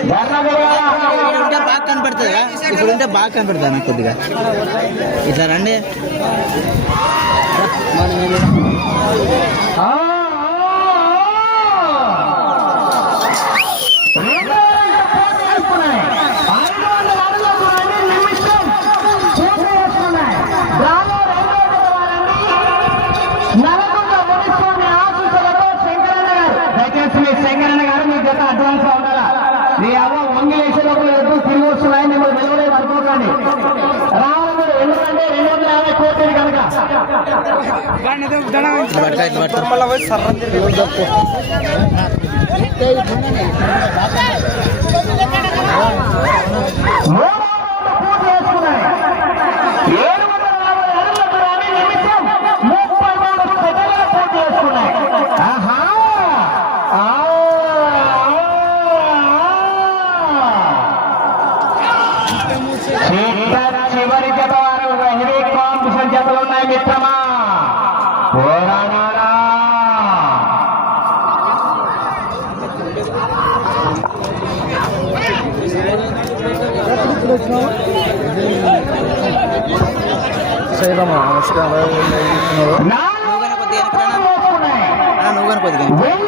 ఉంటే బాగా కనపడుతుంది ఇప్పుడు ఉంటే బాగా కనపడుతుంది నాకు కొద్దిగా. ఇట్లా రండి. గారు మీ అడ్వాన్స్ మీ అవ్వ వంగిలేసే లోపల ఎదురు తిరిగి వస్తున్నాయని మిమ్మల్ని నిలవలేదు అనుకోకండి. రావాలి ఎప్పుడు వచ్చినావు సైరమ్మ నమస్కారం నువ్వు కనపద్ది నువ్వు కనపద్ది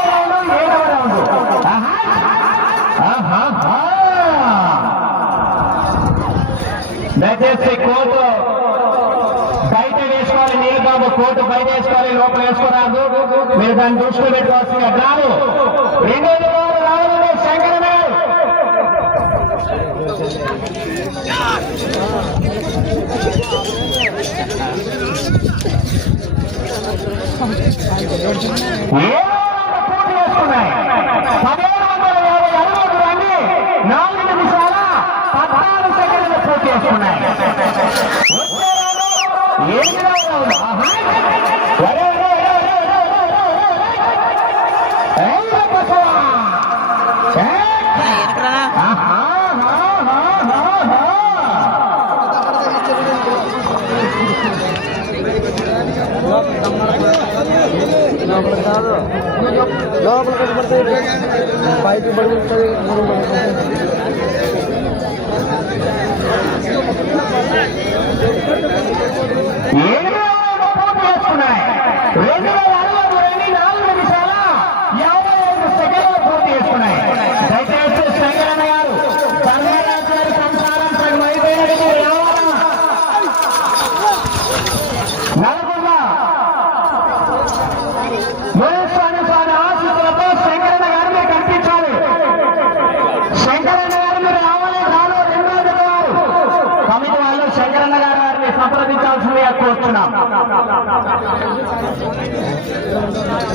మీరు దాన్ని దృష్టిలో పెట్టుకోవాల్సింది అన్నాను రెండోది రావాలనే శంకరణ గారు বাইক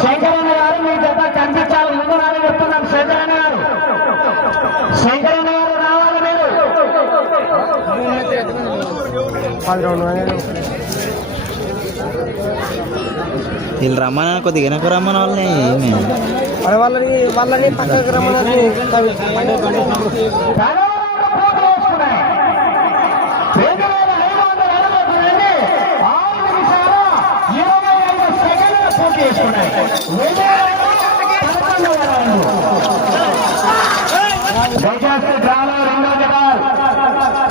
శంకరన్న గారు మీ జత కనిపించాలి ముందు రాని చెప్తున్నాం శంకరన్న గారు. శంకరన్న గారు రావాలి మీరు. వీళ్ళు రమ్మని కొద్దిగా వెనక రమ్మని వాళ్ళని ఏమి? వాళ్ళని వాళ్ళని పక్కకు రమ్మని ధనవరాలు పూర్తి చేసుకున్నాయి. రెండు వేల ఐదు వందల అడుగులకు వెళ్ళి ఆరు నిమిషాల ఇరవై ఐదు సెకండ్లు పూర్తి చేసుకున్నాయి. దయచేసి డ్రాలో రెండో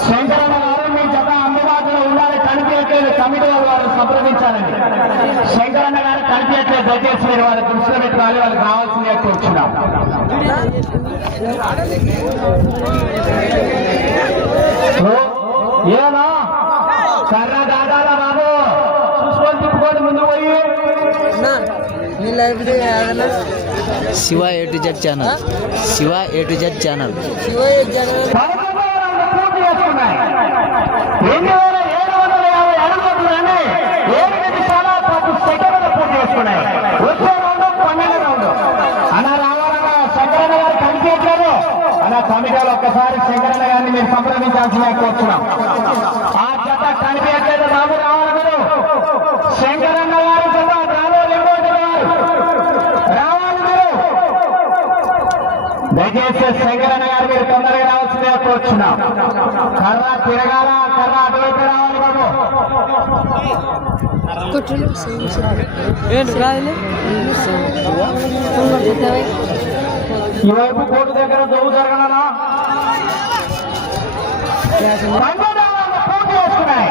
శంకరన్న గారు మీ అందుబాటులో ఉండాలి కనిపించట్లేదు కమిటీ వారు సంప్రదించాలండి. శంకరన్న గారు కనిపించట్లేదు దయచేసి మీరు వారి దృష్టిలో పెట్టుకోవాలి. వాళ్ళకి కావాల్సిందే కూర్చున్నాం. ఏనా కర్ర Shiva A to Z channel? Shiva A to Z channel? Shiva చేసుకున్నాయి. రెండు వేల ఏడు వందల యాభై అడుగులకు రాని ఏడు నిమిషాల పది సెకండ్లు పూర్తి చేసుకున్నాయి వచ్చే రౌండ్ పన్నెండు రౌండ్ అన్న రావాలన్న శంకరన్న గారు కనిపించట్లేదు అన్న కమిటీలో ఒక్కసారి శంకరన్న గారిని మీరు సంప్రదించాల్సిన కోరుతున్నాం ఆ జత కనిపించట్లేదు బాబు రావాలి మీరు శంకరన్న గారి జత రాలో రెండో జత వారు. రావాలి మీరు దయచేసి శంకరన్న గారు మీరు తొందరగా రావాల్సిందే కోరుచున్నాం. కర్ర తిరగాల? కర్ర అటువైపు రావాలి బాబు. కొట్టులు ఏంటి రాదులే ఈ వైపు కోర్టు దగ్గర పూర్తి చేసుకున్నాయి.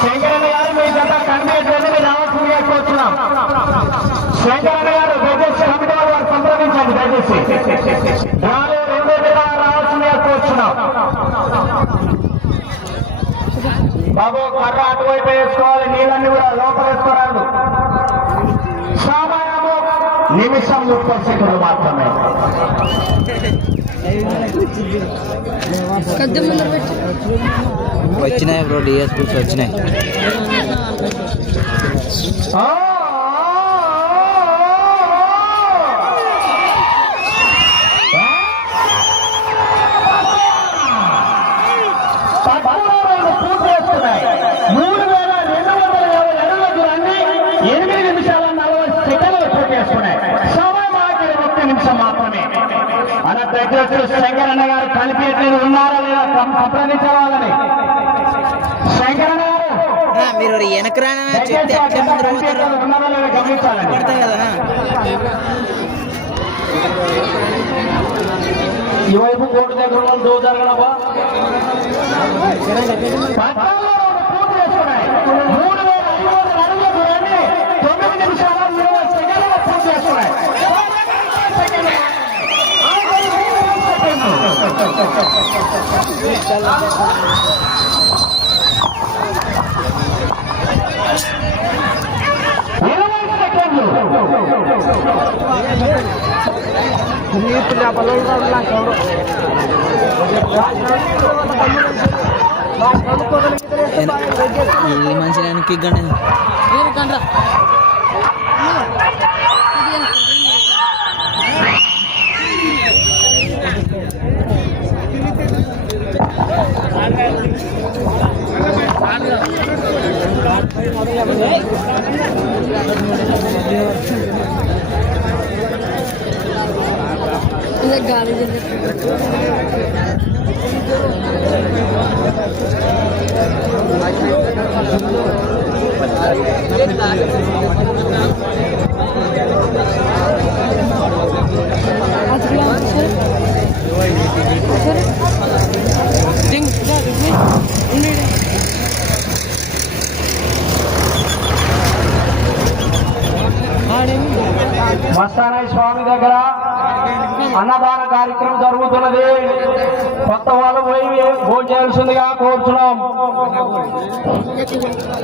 శంకరన్న గారు మీ జత శంకరన్న గారు దయచేసి కమిటీ వారు వారు సంప్రదించండి దయచేసి వారు బాబు కర్ర అటువైపు వేసుకోవాలి నీళ్ళన్ని కూడా లోపల వేసుకోరాదు నిమిషం ముప్పై సెకండ్లు మాత్రమే కద్దు ముందర పెట్టి వచ్చినాయి బ్రో డిఎస్ బుక్స్ వచ్చినాయి దగ్గర శంకరన్న గారు కనిపించలేదు ఉన్నారా లేదా సంప్రదించవాలని శంకరన్న గారు మీరు వెనక రానా చెప్తే పడతాయి కదా. ఈ వైపు కోర్టు దగ్గర వాళ్ళు జరగడమా? చేసుకున్నాయి మూడు వేల ఐదు వందల అడుగుల తొమ్మిది నిమిషాల ఇరవై సెకండ్లు పూర్తి ఇప్పుడు ఆ పొలంలో నాకు ఎవరు ఈ మనిషి వెనక్కి గండి మస్తానాయ స్వామి దగ్గర అన్నదాన కార్యక్రమం జరుగుతున్నది. కొత్త వాళ్ళు పోయి భోజనం చేయాల్సిందిగా కోరుచున్నాం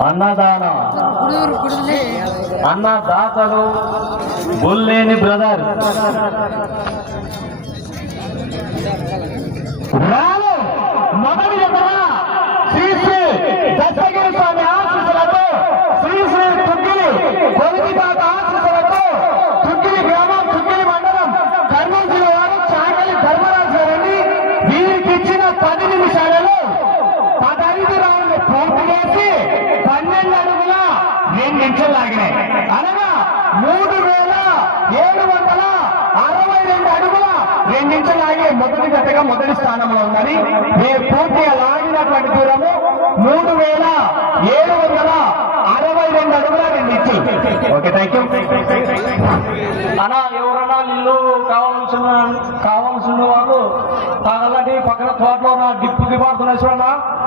అన్నదాన. అన్నదాతలు బుల్లేని బ్రదర్. మొదటి జతగా మొదటి స్థానంలో ఉందని మేము పూర్తిగా లాగినటువంటి దూరము మూడు వేల ఏడు వందల అరవై రెండు అడుగుల రెండించెలు ఓకే థ్యాంక్ యూ అన్నా ఎవరన్నా ఇల్లు కావాల్సిన కావాల్సిన వారు తాగలాంటి పక్కన తోటలో నా డిప్పు దిపాడుతున్నాయి చూడన్నా